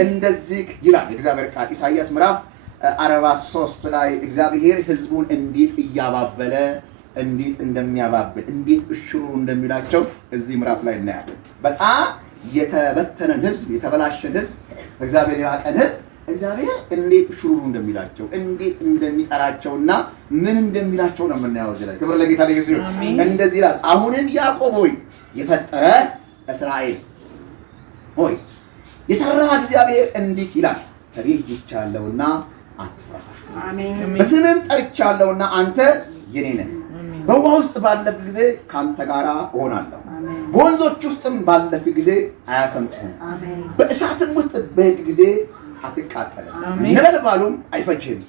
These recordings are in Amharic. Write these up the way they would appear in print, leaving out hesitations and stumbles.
እንደዚህ ይላል እግዚአብሔር ቃል ኢሳይያስ ምዕራፍ 43 ላይ እግዚአብሔር ሕዝቡን እንዴት እያባበለ እንዴት እንደሚያባብል እንዴት እሽሩ እንደሚላቸው እዚህ ምዕራፍ ላይ እናያለን። በጣም የተበተነን ሕዝብ የተበላሸን ሕዝብ እግዚአብሔር የራቀን ሕዝብ እግዚአብሔር እንዴት እሽሩ እንደሚላቸው እንዴት እንደሚጠራቸውና ምን እንደሚላቸው ነው የምናየው እዚህ ላይ። ክብር ለጌታ ለኢየሱስ ይሁን። እንደዚህ ይላል፣ አሁንም ያዕቆብ ሆይ የፈጠረ እስራኤል ሆይ የሰራህ እግዚአብሔር እንዲህ ይላል፣ ተቤዥቻለሁና አትፍራ፣ በስምም ጠርቻለሁና አንተ የኔ ነህ። በውሃ ውስጥ ባለፍክ ጊዜ ከአንተ ጋር እሆናለሁ፣ በወንዞች ውስጥም ባለፍክ ጊዜ አያሰምጥህም፣ በእሳትም ውስጥ በሄድክ ጊዜ አትቃጠልም፣ ነበልባሉም አይፈጅህም።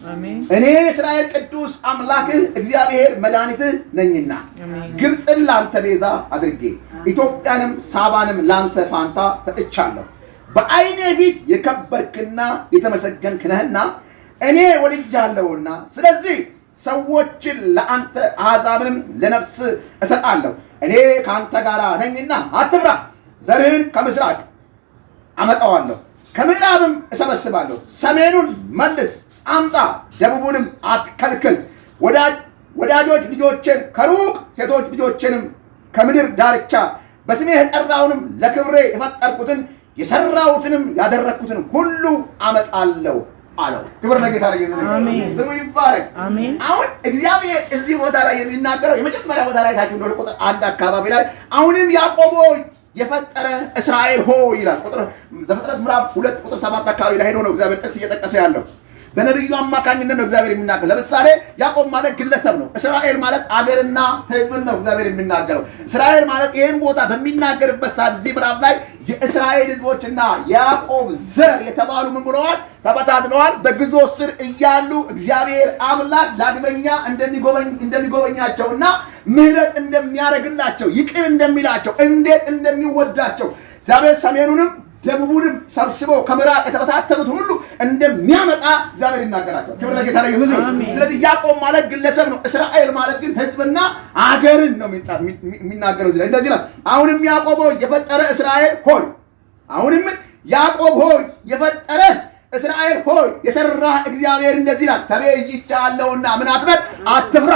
እኔ የእስራኤል ቅዱስ አምላክህ እግዚአብሔር መድኃኒትህ ነኝና ግብፅን ለአንተ ቤዛ አድርጌ ኢትዮጵያንም ሳባንም ለአንተ ፋንታ ሰጥቻለሁ። በዓይኔ ፊት የከበርክና የተመሰገንክ ነህና እኔ ወድጃለሁና፣ ስለዚህ ሰዎችን ለአንተ አሕዛብንም ለነፍስ እሰጣለሁ። እኔ ከአንተ ጋር ነኝና አትፍራ። ዘርህን ከምስራቅ አመጣዋለሁ፣ ከምዕራብም እሰበስባለሁ። ሰሜኑን መልስ አምጣ፣ ደቡቡንም አትከልክል። ወዳጆች ልጆችን ከሩቅ ሴቶች ልጆችንም ከምድር ዳርቻ በስሜ የጠራውንም ለክብሬ የፈጠርኩትን የሰራሁትንም ያደረግኩትን ሁሉ አመጣለሁ አለው። ክብር ለጌታ ለኢየሱስ ስሙ ይባረክ። አሁን እግዚአብሔር እዚህ ቦታ ላይ የሚናገረው የመጀመሪያ ቦታ ላይ ታችሁ እንደሆነ ቁጥር 1 አካባቢ ላይ አሁንም ያዕቆብ የፈጠረ እስራኤል ሆይ ይላል። ዘፍጥረት ምዕራፍ 2 ቁጥር 7 አካባቢ ላይ ሄዶ ነው እግዚአብሔር ጥቅስ እየጠቀሰ ያለው። በነብዩ አማካኝነት ነው እግዚአብሔር የሚናገረው። ለምሳሌ ያዕቆብ ማለት ግለሰብ ነው። እስራኤል ማለት አገርና ሕዝብን ነው እግዚአብሔር የሚናገረው። እስራኤል ማለት ይህን ቦታ በሚናገርበት ሰዓት እዚህ ምዕራፍ ላይ የእስራኤል ሕዝቦችና ያዕቆብ ዘር የተባሉ ምን ብለዋል? ተበታትነዋል። በግዞት ስር እያሉ እግዚአብሔር አምላክ ዳግመኛ እንደሚጎበኛቸውና ምሕረት እንደሚያደርግላቸው ይቅር እንደሚላቸው እንዴት እንደሚወዳቸው እግዚአብሔር ሰሜኑንም ደቡቡንም ሰብስበው ከምዕራብ የተበታተኑትን ሁሉ እንደሚያመጣ እግዚአብሔር ይናገራቸው። ክብር ለጌታ ለኢየሱስ ይሁን። ስለዚህ ያዕቆብ ማለት ግለሰብ ነው። እስራኤል ማለት ግን ሕዝብና አገርን ነው የሚናገረው። እንደዚህ ይላል፣ አሁንም ያዕቆብ ሆይ የፈጠረ እስራኤል ሆይ፣ አሁንም ያዕቆብ ሆይ የፈጠረ እስራኤል ሆይ የሰራህ እግዚአብሔር እንደዚህ ይላል፣ ተቤዥቻለሁና ምን አትበል፣ አትፍራ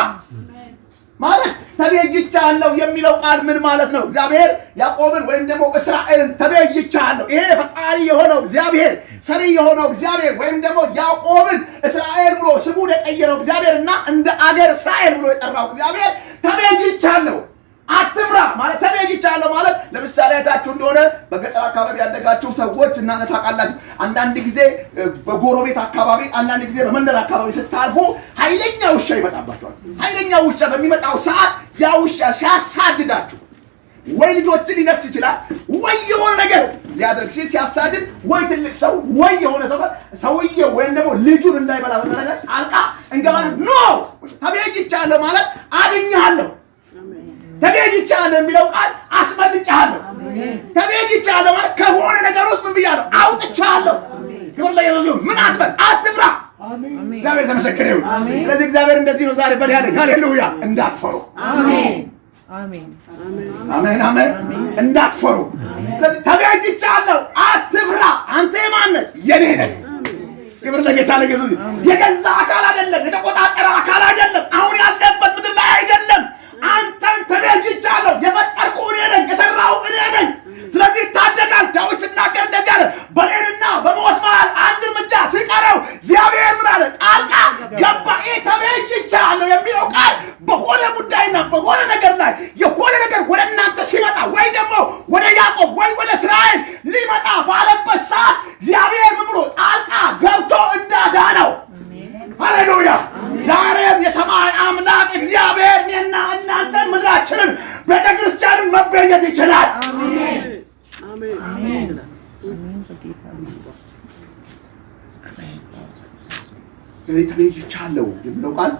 ማለት ተቤዥቻለሁ የሚለው ቃል ምን ማለት ነው? እግዚአብሔር ያዕቆብን ወይም ደግሞ እስራኤልን ተቤዥቻለሁ። ይሄ ፈጣሪ የሆነው እግዚአብሔር ሰሪ የሆነው እግዚአብሔር ወይም ደግሞ ያዕቆብን እስራኤል ብሎ ስሙን የቀየረው እግዚአብሔርና እንደ አገር እስራኤል ብሎ የጠራው እግዚአብሔር ተቤዥቻለሁ አትፍራ ማለት ተቤዥቻለሁ ማለት ለምሳሌ አይታችሁ እንደሆነ በገጠር አካባቢ ያደጋችሁ ሰዎች እናንተ ታውቃላችሁ። አንዳንድ ጊዜ በጎረቤት አካባቢ፣ አንዳንድ ጊዜ በመንደር አካባቢ ስታልፉ ኃይለኛ ውሻ ይመጣባችኋል። ኃይለኛ ውሻ በሚመጣው ሰዓት ያ ውሻ ሲያሳድዳችሁ ወይ ልጆችን ሊነክስ ይችላል፣ ወይ የሆነ ነገር ሊያደርግ ሲል ሲያሳድድ ወይ ትልቅ ሰው ወይ የሆነ ሰውዬው ወይም ደግሞ ልጁን እንዳይበላ በተረገ ጣልቃ እንገባለን። ኖ ተቤዥቻለሁ ማለት አድኛለሁ። ተቤዥቻለሁ የሚለው ቃል አስመልጫለሁ። ተቤዥቻለሁ ማለት ከሆነ ነገር ውስጥ ምን ብያለሁ? አውጥቻለሁ። ክብር ለኢየሱስ ይሁን። ምን አትበል፣ አትፍራ። እግዚአብሔር የተመሰገነ ይሁን። ስለዚህ እግዚአብሔር እንደዚህ ነው ዛሬ በል ሃሌሉያ፣ እንዳትፈሩ። አሜን አሜን አሜን አሜን። እንዳትፈሩ። ተቤዥቻለሁ፣ አትፍራ። አንተ የማን ነህ? የኔ ነህ። ክብር ለጌታ ለኢየሱስ ይሁን። የገዛ አካል አይደለም፣ የተቆጣጠረ አካል አይደለም፣ አሁን ያለበት ምድር ላይ አይደለም። አንተን ተቤዥቻለሁ። የፈጠርኩህ እኔ ነኝ፣ የሰራሁህ እኔ ነኝ። ስለዚህ ይታደጋል። ዳዊት ሲናገር እንደዚህ አለ፣ በእኔና በሞት መሃል አንድ እርምጃ ሲቀረው እግዚአብሔር ምን አለ? ጣልቃ ገባ። ተቤዥቻለሁ የሚለው ቃል በሆነ ጉዳይና በሆነ ነገር ላይ የሆነ ነገር ወደ እናንተ ሲመጣ ወይ ደግሞ ወደ ያዕቆብ ወይ ወደ እስራኤል ሊመጣ ባለበት ሰዓት እግዚአብሔር ምን ብሎ ጣልቃ ገብቶ እንዳዳነው ሃሌሉያ። ዛሬም የሰማይ አምላክ እግዚአብሔር እኔና እናንተን ምድራችንን ቤተክርስቲያንን መቤዠት ይችላል። አሜን አሜን አሜን። ተቤዥቻለሁ የሚለው ቃል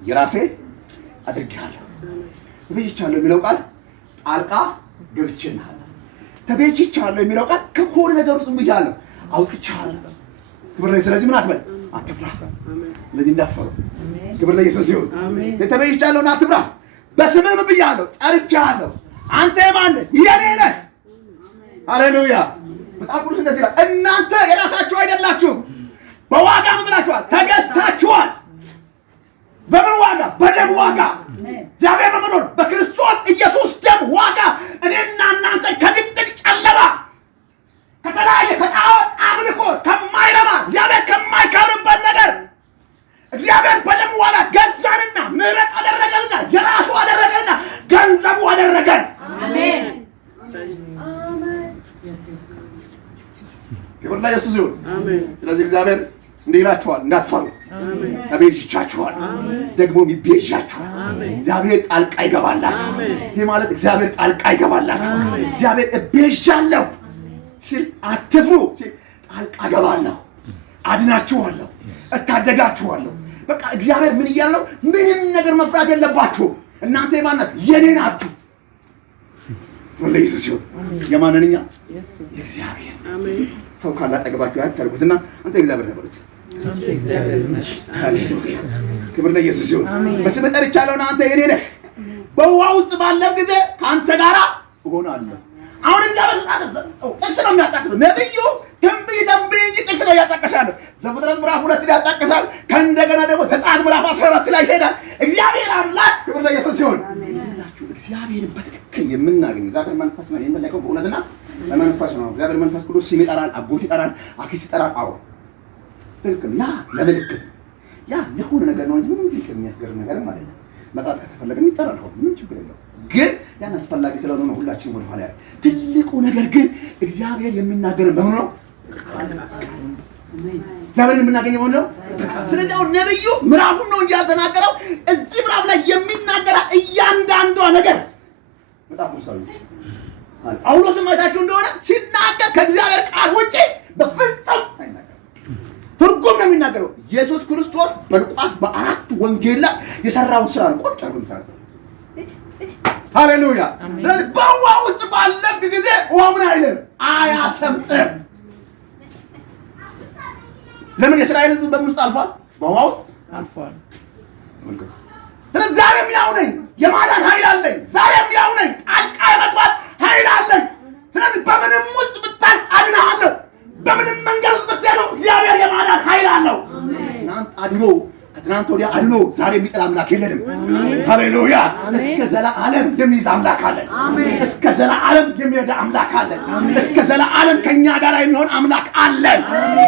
የራሴ አድርጌሃለሁ። ተቤዥቻለሁ የሚለው ቃል ጣልቃ ገብቼልሃለሁ። ተቤዥቻለሁ የሚለው ቃል ከሆነ ነገር ውስጥ ብያለሁ፣ አውጥቻለሁ። ክብር ላይ ስለዚህ ምን አትበል፣ አትፍራ። ስለዚህ እንዳትፈሩ። ክብር ለኢየሱስ ይሁን። ተቤዥቻለሁና አትፍራ፣ በስምህ ብያለሁ፣ ጠርቼሃለሁ። አንተ የማን ነህ? የኔ ነህ። ሃሌሉያ። መጽሐፍ ቅዱስ እንደዚህ ይላል፣ እናንተ የራሳችሁ አይደላችሁም፣ በዋጋ ምን ብላችኋል? ተገዝታችኋል። በምን ዋጋ? በደም ዋጋ። እግዚአብሔር በመኖር በክርስቶስ ኢየሱስ ደም ዋጋ እኔና እናንተ ከድቅድቅ ጨለማ ከተለያየ ከጣዖት አምልኮ ከማይረባ እግዚአብሔር ከማይከብርበት ነገር እግዚአብሔር በደም ዋጋ ገዛንና ምሕረት አደረገንና የራሱ አደረገንና ገንዘቡ አደረገን። አሜን። ክብር ለኢየሱስ ይሁን። አሜን። ስለዚህ እግዚአብሔር እንዲህ ይላችኋል፣ እንዳትፈሩ፣ ተቤዥቻችኋል፣ ደግሞ ይቤዣችኋል። እግዚአብሔር ጣልቃ ይገባላችሁ። ይሄ ማለት እግዚአብሔር ጣልቃ ይገባላችሁ። እግዚአብሔር እቤዣለሁ ሲል አትፍሩ ሲል ጣልቃ ገባለሁ፣ አድናችኋለሁ፣ እታደጋችኋለሁ። በቃ እግዚአብሔር ምን እያለ ነው? ምንም ነገር መፍራት የለባችሁም። እናንተ የማናት የኔ ናችሁ። ወለኢየሱስ ይሁን። የማንንኛ እግዚአብሔር። አሜን። ሰው ካላጠገባችሁ ያታርጉትና አንተ እግዚአብሔር ነህ በሉት። ሃሌሉያ። ክብር ለኢየሱስ ይሁን። በስምህ ጠርቻለሁና አንተ የኔ ነህ። በውሃ ውስጥ ባለው ጊዜ ከአንተ ጋር እሆናለሁ። አሁን እግዚአብሔር ጥቅስ ነው የሚያጣቅሰው። ነብዩ ተንብይ እንጂ ጥቅስ ነው ያጣቀሳል። ዘፍጥረት ምዕራፍ 2 ላይ ያጣቀሳል። ከእንደገና ደግሞ ዘጸአት ምዕራፍ 14 ላይ ይሄዳል። እግዚአብሔር አምላክ ክብር ለኢየሱስ ይሁን። እግዚአብሔርን በትክክል የምናገኘው እግዚአብሔር መንፈስ ነው የሚመለከው በእውነትና በመንፈስ ነው። እግዚአብሔር መንፈስ ቅዱስ ሲም ይጠራል፣ አጎት ይጠራል፣ አክስት ይጠራል። አዎ ትክክል። ያ ለምልክት ያ ለሆነ ነገር ነው እንጂ ምንም የሚያስገርም ነገር ማለት ነው። መጣት ከተፈለገ ይጠራል፣ ምንም ችግር የለውም። ግን ያን አስፈላጊ ስለሆነ ነው ሁላችንም ወደ ኋላ ያለ። ትልቁ ነገር ግን እግዚአብሔር የሚናገርን በምን ነው? እግዚአብሔርን የምናገኘው ነው። ስለዚህ አሁን ነብዩ ምዕራፉን ነው እንጂ ያልተናገረው እዚህ ምዕራፍ ላይ የሚናገራ እያንዳንዷ ነገር በጣም ወሳኝ ነው። ጳውሎስም አይታችሁ እንደሆነ ሲናገር ከእግዚአብሔር ቃል ውጪ በፍጹም አይናገርም። ትርጉም ነው የሚናገረው። ኢየሱስ ክርስቶስ በሉቃስ በ4 ወንጌል ላይ የሰራውን ስራ ነው ቆጭ አድርጎ ይሰራል። ሃሌሉያ። ስለዚህ በውሃ ውስጥ ባለፍክ ጊዜ ውሃው ምን አይልም? አያሰምጥም። ለምን? የእስራኤል ሕዝብ በምን ውስጥ አልፏል? በውሃ ውስጥ አልፏል። ስለዚህ ዛሬም ያው ነኝ፣ የማዳን ኃይል አለኝ። ዛሬም ያው ነኝ፣ ጣልቃ የመግባት ኃይል አለኝ። ስለዚህ በምንም ውስጥ ብታልፍ አድንሃለሁ። በምንም መንገድ ውስጥ ብትሄዱ እግዚአብሔር የማዳን ኃይል አለው። ትናንት አድኖ ከትናንት ወዲያ አድኖ ዛሬ የሚጥል አምላክ የለንም። ሃሌሉያ። እስከ ዘላለም የሚይዝ አምላክ አለን። እስከ ዘላለም የሚረዳ አምላክ አለን። እስከ ዘላለም ከኛ ጋር የሚሆን አምላክ አለን።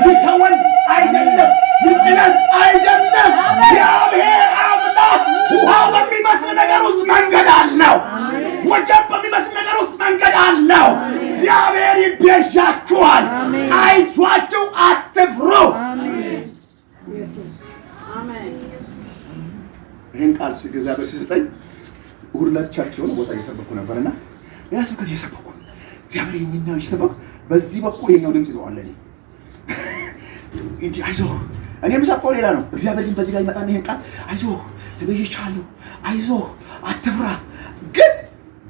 ሊተወን አይደለም፣ ሊጥለን አይደለም። እግዚአብሔር አምላክ ውሃ በሚመስል ነገር ውስጥ መንገድ አለው። ወጀብ በሚመስል ነገር ውስጥ መንገድ አለው። እግዚአብሔር ይቤዣችኋል። አይዟችሁ፣ አትፍሩ። ይህን ቃል እግዚአብሔር ሲሰጠኝ እሑድ ዕለት ቸርች የሆነ ቦታ እየሰበኩ ነበርና ያ ስብከት እየሰበኩ እግዚአብሔር የሚናው እየሰበኩ በዚህ በኩል የኛው ድምፅ ይዘዋል እንጂ አይዞህ፣ እኔ የምሰብከው ሌላ ነው። እግዚአብሔር ግን በዚህ ላይ ይመጣና ይህን ቃል አይዞህ ተቤዥቻለሁ፣ አይዞህ አትፍራ። ግን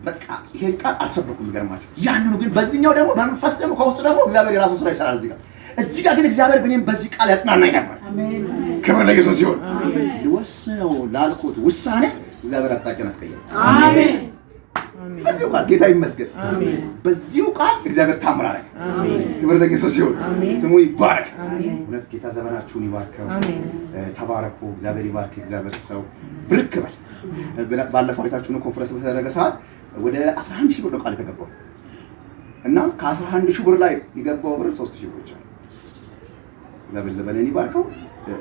በቃ ይሄን ቃል አልሰበኩም። ይገርማችሁ። ያንኑ ግን በዚህኛው ደግሞ መንፈስ ደግሞ ከውስጥ ደግሞ እግዚአብሔር የራሱ ስራ ይሰራል። እዚህ ጋር ግን እግዚአብሔር በእኔም በዚህ ቃል ያጽናናኝ ነበር። አሜን። ክብር ለኢየሱስ ይሁን። ልወስነው ላልኩት ውሳኔ እግዚአብሔር አጣቀን አስቀየረ። አሜን። በዚሁ ቃል ጌታ ይመስገን። አሜን። በዚሁ ቃል እግዚአብሔር ታምራ ላይ። አሜን። ክብር ለኢየሱስ ይሁን። ስሙ ይባረክ። አሜን። ሁለት ጌታ ዘመናችሁን ይባርከው። አሜን። ተባረኩ። እግዚአብሔር ይባርክ። እግዚአብሔር ሰው ብርክ በል። ባለፈው አይታችሁ ነው ኮንፈረንስ በተደረገ ሰዓት ወደ 11,000 ብር ቃል የተገባው እና ከ11,000 ብር ላይ የገባው ብር 3,000 ብር ብቻ። እግዚአብሔር ዘመንን ይባርከው።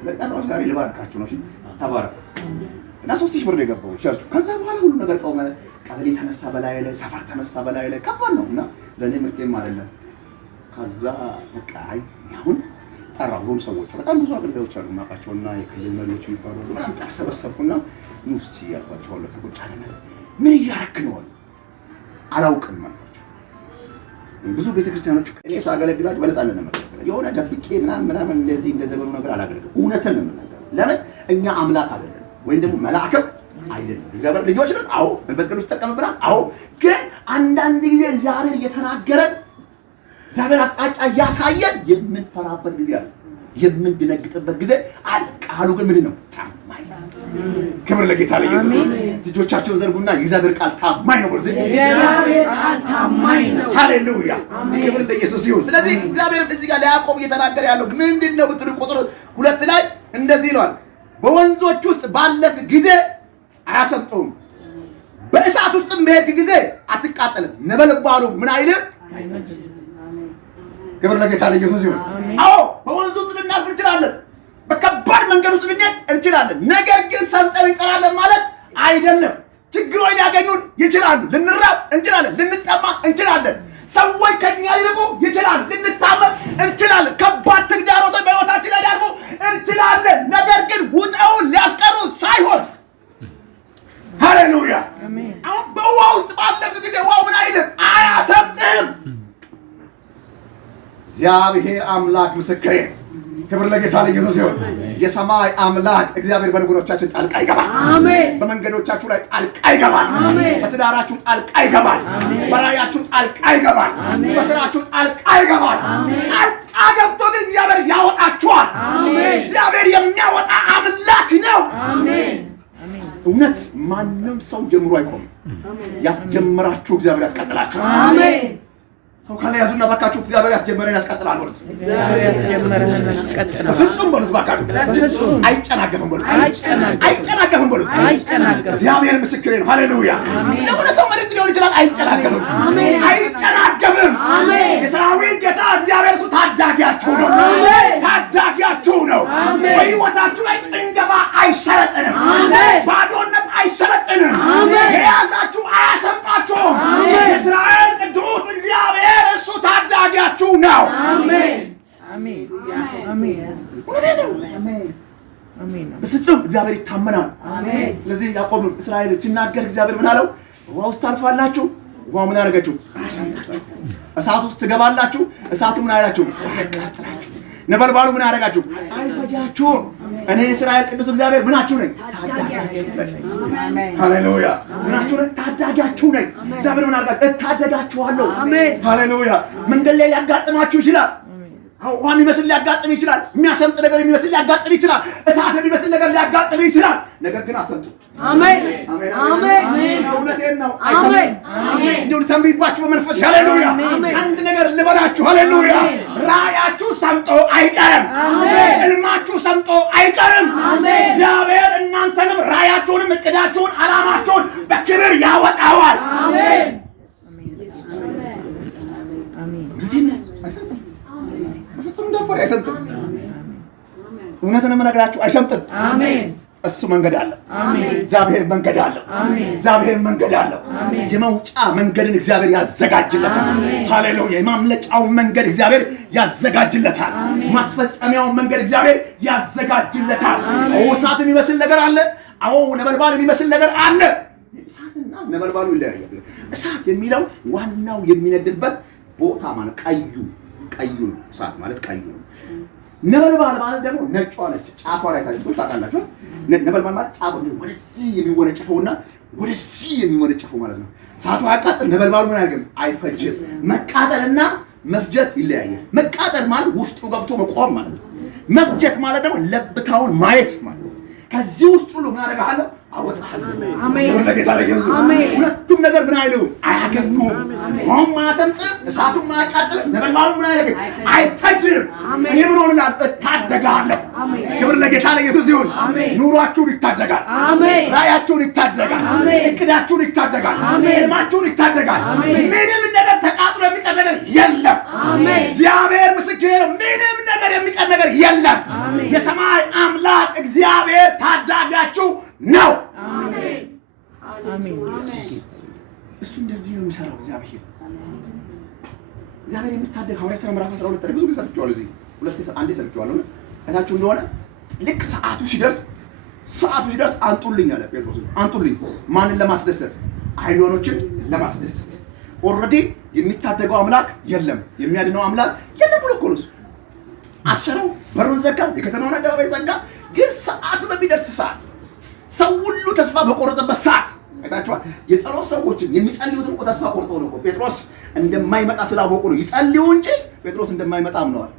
ለጣጣው ዛሬ ልባርካችሁ ነው። እሺ ተባረኩ። እና 3,000 ብር ነው የገባው ቸርቹ። ከዛ በኋላ ሁሉ ነገር ቆመ። ቀበሌ ተነሳ በላይ ላይ፣ ሰፈር ተነሳ በላይ ላይ። ከባድ ነው እና ለኔ ምርጤም አይደለም። ከዛ በቃ አሁን ጠራው ሁሉ ሰዎች በጣም ብዙ አገልጋዮች አሉ ማቃቸውና የክልል መሪዎች የሚባሉ በጣም ተሰበሰብኩና ሙስቲ ያልኳቸው አለ ተቆጣለና ምን እያረክ ነው አላውቅም ማለት ብዙ ቤተክርስቲያኖች እኔ ሳገለግላችሁ በነፃነት ነው የምናገረው። የሆነ ደብቄ ምናምን እንደዚህ እንደዘበኑ ነገር አላደርግም። እውነትን ነው የምናገረው። ለምን እኛ አምላክ አይደለም ወይም ደግሞ መላእክም አይደለም። እግዚአብሔር ልጆች ነን። አዎ መንፈስ ቅዱስ ተጠቀምብናል። አዎ ግን አንዳንድ ጊዜ እግዚአብሔር እየተናገረን እግዚአብሔር አቅጣጫ እያሳየን የምንፈራበት ጊዜ አለ፣ የምንደነግጥበት ጊዜ አለ። ቃሉ ግን ምንድን ነው? ታማኝ ክብር ለጌታ ለኢየሱስ። እጆቻቸውን ዘርጉና የእግዚአብሔር ቃል ታማኝ ነው። እግዚአብሔር ቃል ታማኝ ነው። ሃሌሉያ ክብር ለኢየሱስ ይሁን። ስለዚህ እግዚአብሔር እዚህ ጋር ለያዕቆብ እየተናገረ ያለው ምንድነው ብትሉ ቁጥር 2 ላይ እንደዚህ ይላል፣ በወንዞች ውስጥ ባለፍ ጊዜ አያሰምጡም፣ በእሳት ውስጥ በሄድክ ጊዜ አትቃጠልም፣ ነበልባሉ ምን አይልም። ክብር ለጌታ ለኢየሱስ ይሁን። አዎ በወንዙ ውስጥ ልናልፍ እንችላለን፣ በከባድ መንገድ ውስጥ ልንሄድ እንችላለን። ነገር ግን ሰምጠን እንቀራለን ማለት አይደለም። ችግሮች ሊያገኙን ይችላሉ። ልንራብ እንችላለን፣ ልንጠማ እንችላለን። ሰዎች ከኛ ሊርቁ ይችላሉ፣ ልንታመም እንችላለን። ከባድ ተግዳሮቶች በሕይወታችን ላይ ሊያልፉ እንችላለን። ነገር ግን ውጠውን ሊያስቀሩ ሳይሆን ሃሌሉያ። አሁን በውሃ ውስጥ ባለፍ ጊዜ ውሃው ምን አይልም፣ አያሰምጥም። እግዚአብሔር አምላክ ምስክሬ ነው። ክብር ለጌታ ለኢየሱስ ይሁን። የሰማይ አምላክ እግዚአብሔር በነገሮቻችን ጣልቃ ይገባል። አሜን። በመንገዶቻችሁ ላይ ጣልቃ ይገባል። አሜን። በትዳራችሁ ጣልቃ ይገባል። በራያችሁ ጣልቃ ይገባል። በስራችሁ ጣልቃ ይገባል። ጣልቃ ገብቶ ግን እግዚአብሔር ያወጣችኋል። እግዚአብሔር የሚያወጣ አምላክ ነው። እውነት ማንም ሰው ጀምሮ አይቆምም። ያስጀመራችሁ እግዚአብሔር ያስቀጥላችኋል። አሜን። ሰው ካለ ያዙና ባካችሁ እግዚአብሔር ያስጀመረን ያስቀጥላል በሉት። እግዚአብሔር ያስጀመረን ያስቀጥላል። በፍጹም በሉት ባካችሁ። በፍጹም አይጨናገፍም በሉት። አይጨናገፍም በሉት። አይጨናገፍም። እግዚአብሔር ምስክሬ ነው። ሃሌሉያ። ለምን ሰው መልእክት ሊሆን ይችላል። አይጨናገፍም። አይጨናገፍም። የሰራዊት ጌታ እግዚአብሔር እሱ ታዳጊያችሁ ነው። ታዳጊያችሁ ነው። በሕይወታችሁ ላይ ጭንገፋ አይሰለጥንም። ባዶነት አይሰለጥንም። የያዛችሁ አያሰምጣችሁም። የእስራኤል ቅዱስ እግዚአብሔር እሱ ታዳጊያችሁ ነው። አሜን አሜን አሜን አሜን። በፍጹም እግዚአብሔር ይታመናል። አሜን። ስለዚህ ያዕቆብ እስራኤል ሲናገር እግዚአብሔር ምን አለው? ውሃ ውስጥ ታልፋላችሁ፣ ውሃው ምን አደረጋችሁ? አያሰምጣችሁ። እሳት ውስጥ ትገባላችሁ፣ እሳቱ ምን አደረጋችሁ? አያቃጥላችሁ። ነበልባሉ ምን አደረጋችሁ? አይፈጃችሁም። እኔ እስራኤል ቅዱስ እግዚአብሔር ምናችሁ ነኝ? ታዳጊያችሁ ነኝ። ሃሌሉያ። ምናችሁ ነኝ? ታዳጊያችሁ ነኝ። እግዚአብሔር ምን አደረጋችሁ? እታደጋችኋለሁ። ሃሌሉያ። መንገድ ላይ ሊያጋጥማችሁ ይችላል። ውሃ የሚመስል ሊያጋጥም ይችላል። የሚያሰምጥ ነገር የሚመስል ሊያጋጥም ይችላል። እሳት የሚመስል ነገር ሊያጋጥም ይችላል። ነገር ግን አሰምጡ። አሜን አሜን። እውነቴን ነው። አይሰምጥም። እንዲሁ ልተንብይባችሁ በመንፈስ ሃሌሉያ። አንድ ነገር ልበላችሁ። ሃሌሉያ። ራእያችሁ ሰምጦ አይቀርም። ሕልማችሁ ሰምጦ አይቀርም። እግዚአብሔር እናንተንም ራእያችሁንም እቅዳችሁን ዓላማችሁን በክብር ያወጣዋል። አሜን። አይሰምጥም። እውነትን የምነግራችሁ አይሰምጥም። እሱ መንገድ አለው። እግዚአብሔር መንገድ አለው። እግዚአብሔር መንገድ አለው። የመውጫ መንገድን እግዚአብሔር ያዘጋጅለታል። ሃሌሉያ። የማምለጫውን መንገድ እግዚአብሔር ያዘጋጅለታል። ማስፈጸሚያውን መንገድ እግዚአብሔር ያዘጋጅለታል። እሳት የሚመስል ነገር አለ። ነበልባል የሚመስል ነገር አለ። እሳትና ነበልባሉ ይለያያል። እሳት የሚለው ዋናው የሚነድበት ቦታ ማለት ቀዩ ነው። እሳት ማለት ቀዩ ነው። ነበልባል ማለት ደግሞ ነጯ ነች። ጫፏ ላይ ታውቃላችሁ። ነበልባል ማለት ጫፉ ወደዚህ የሚወነጨፈውና ወደዚህ የሚወነጨፈው ማለት ነው። እሳቱ አያቃጥል፣ ነበልባሉ ምን አያደርግም? አይፈጅም። መቃጠልና መፍጀት ይለያያል። መቃጠል ማለት ውስጡ ገብቶ መቆም ማለት ነው። መፍጀት ማለት ደግሞ ለብታውን ማየት ማለት ነው። ከዚህ ውስጥ ሁሉ ምን አደርጋለሁ? አወጣለሁ። አሜን። ለጌታ ለኢየሱስ ሁለቱም ነገር ምን አይሉ አያገኙም። ውሃውም ማያሰምጥም፣ እሳቱም ማያቃጥልም፣ ነበልባሉም ምን አያደርግም? አይፈጅም። እኔ ምን ሆናለሁ? እታደጋለሁ። ክብር ለጌታ ለኢየሱስ ይሁን። ኑሯችሁን ይታደጋል። ራእያችሁን ይታደጋል። እቅዳችሁን ይታደጋል። ሕልማችሁን ይታደጋል። ምንም ነገር ተቃጥሎ የሚቀር ነገር የለም። እግዚአብሔር ምስክሬ ነው። ምንም ነገር የሚቀር ነገር የለም። የሰማይ አምላክ እግዚአብሔር ታዳጊያችሁ ነው። እሱ እንደዚህ ነው የሚሰራው። እግዚአብሔር የሚታደግ ሐዋርያት ሥራ ምዕራፍ 12 ላይ ብዙ ጊዜ ሰብኬዋለሁ። እዚህ አንዴ ሰብኬዋለሁ። እታችሁ እንደሆነ ልክ ሰዓቱ ሲደርስ አንጡልኝ አለ ጴጥሮስ። አንጡልኝ ማንን ለማስደሰት? አይሁዶችን ለማስደሰት። ኦልሬዲ የሚታደገው አምላክ የለም፣ የሚያድነው አምላክ የለም ብሎ እኮ ነው። አሰረው፣ በሩን ዘጋ፣ የከተማውን አደባባይ ዘጋ። ግን ሰዓቱ በሚደርስ ሰዓት ሰው ሁሉ ተስፋ በቆረጠበት ሰዓት አይታችኋል። የጸሎት ሰዎችን የሚጸልዩትን እኮ ተስፋ ቆርጠው ነው እኮ ጴጥሮስ እንደማይመጣ ስላወቁ ነው። ይጸልዩ እንጂ ጴጥሮስ እንደማይመጣ አምነዋል።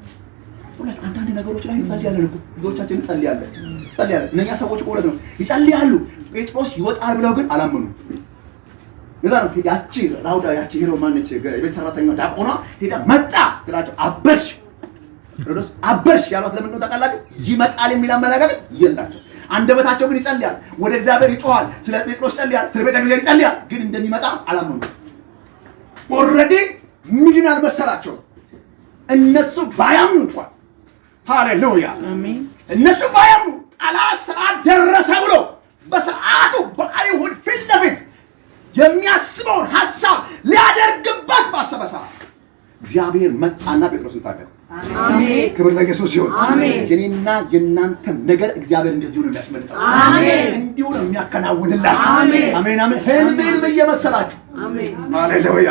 ሁለት አንዳንድ ነገሮች ላይ እንጸልያለን እኮ ብዙዎቻችን እንጸልያለን። እነኛ ሰዎች ሁለት ነው ይጸልያሉ። ጴጥሮስ ይወጣል ብለው ግን አላመኑ። ለዛ ነው ያቺ ራውዳ ያቺ ሄሮ ማነች የቤት ሰራተኛው ዳቆኗ ሄዳ መጣ ስትላቸው አበርሽ ጴጥሮስ አበርሽ ያሏት ለምን ነው ታውቃላችሁ? ይመጣል የሚል አመለካከት የላቸው። አንደበታቸው ግን ይጸልያል፣ ወደ እግዚአብሔር ይጮሃል፣ ስለ ጴጥሮስ ይጸልያል፣ ስለ ቤተ ክርስቲያን ይጸልያል። ግን እንደሚመጣ አላመኑ። ኦልሬዲ ምንድን አልመሰላቸው እነሱ ባያምኑ እንኳን ሃሌሉያ አሜን። እነሱ ባያምኑ ጠላት ሰዓት ደረሰ ብሎ በሰዓቱ በአይሁድ ፊት ለፊት የሚያስበውን ሐሳብ ሊያደርግበት ባሰበ ሰዓት እግዚአብሔር መጣና ጴጥሮስን ታደገ። አሜን። ክብር ለኢየሱስ ይሁን። አሜን። የኔና የእናንተም ነገር እግዚአብሔር እንደዚሁ ነው የሚያስመልጠው። አሜን። እንዲሁ ነው የሚያከናውንላችሁ። አሜን። አሜን አሜን። ህልምን በየመሰላችሁ አሜን። ሃሌሉያ።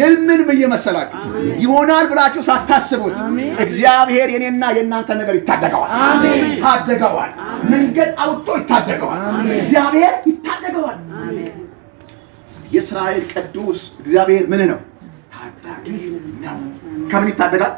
ህልምን በየመሰላችሁ ይሆናል ብላችሁ ሳታስቡት እግዚአብሔር የኔና የእናንተ ነገር ይታደገዋል። አሜን። ይታደገዋል። መንገድ አውጥቶ ይታደገዋል። እግዚአብሔር ይታደገዋል። የእስራኤል ቅዱስ እግዚአብሔር ምን ነው? ታዳጊ ነው። ከምን ይታደጋል?